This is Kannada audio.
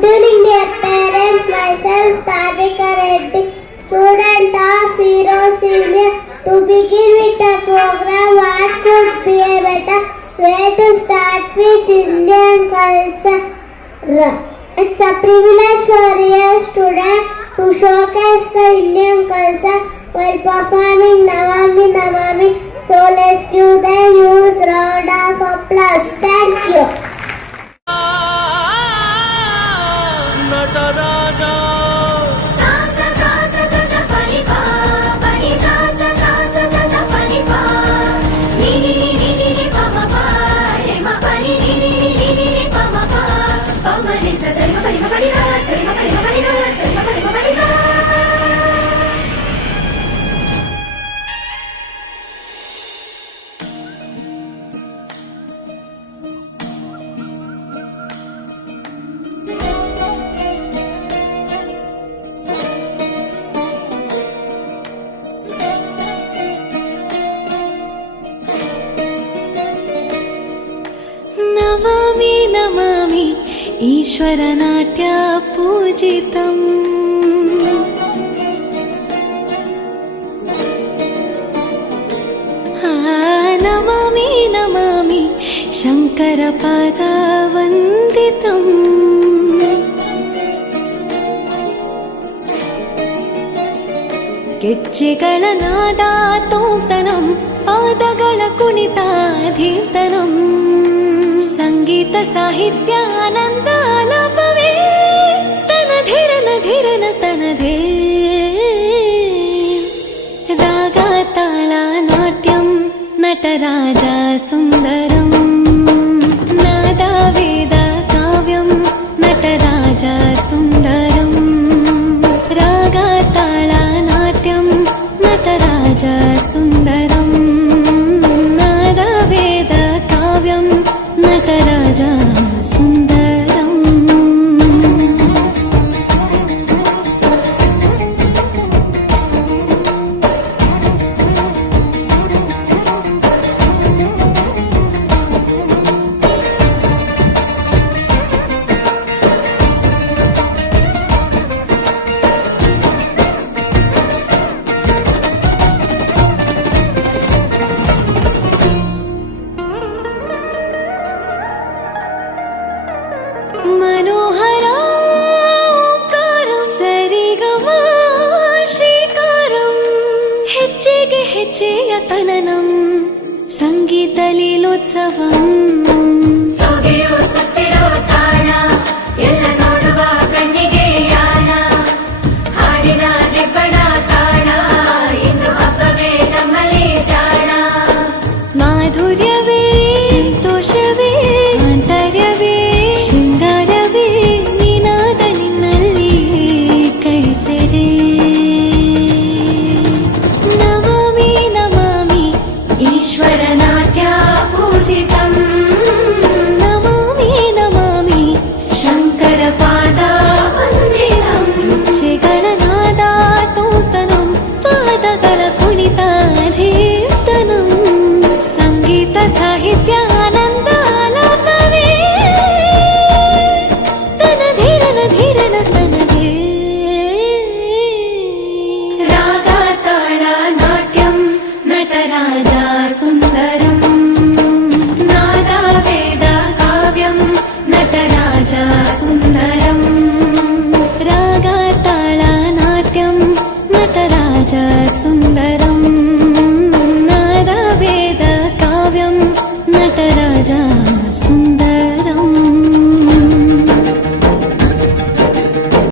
Good evening, dear parents. Myself, Tarvika Reddy, student of Hero Senior. To begin with the program, what could be a better way to start with Indian culture? It's a privilege for a student to showcase the Indian culture while performing Navami Navami. So let's give the youth round of applause. Thank you. Nataraja నమామి నమామి ఈశ్వర నాట్య పూజితం నమామి నమామి శంకర పద వందితం ಗೆಜ್ಜೆಗಳ ನಾದ ತೋಂತನಂ ಪಾದಗಳ ಕುಣಿತಾಧೀರ್ತನಂ ಸಂಗೀತ ಸಾಹಿತ್ಯ ಆನಂದ ಆಲಾಪವೇ ತನಧಿರನ ಧಿರನ ತನಧೇ ರಾಗ ತಾಳ ನಾಟ್ಯಂ ನಟರಾಜ ಸುಂದರಂ ನಾದ ವೇದ ಕಾವ್ಯಂ ನಟರಾಜ ಸುಂದರಂ ರಾಗ ತಾಳ ನಾಟ್ಯಂ ನಟರಾಜ ಸುಂದರಂ ನಾದ ವೇದ ಕಾವ್ಯಂ నటరాజ సుందరం మనోహరా ఓంకారం సరిగమా శ్రీకారం ಹೆಜ್ಜೆಗೆ ಹೆಜ್ಜೆಯ ತನನಂ ಸಂಗೀತ ಲೀಲೋತ್ಸವಂ ಸೊಗೆಯೋ ಸತ್ತಿರೋ ತಾಣ ಎಲ್ಲ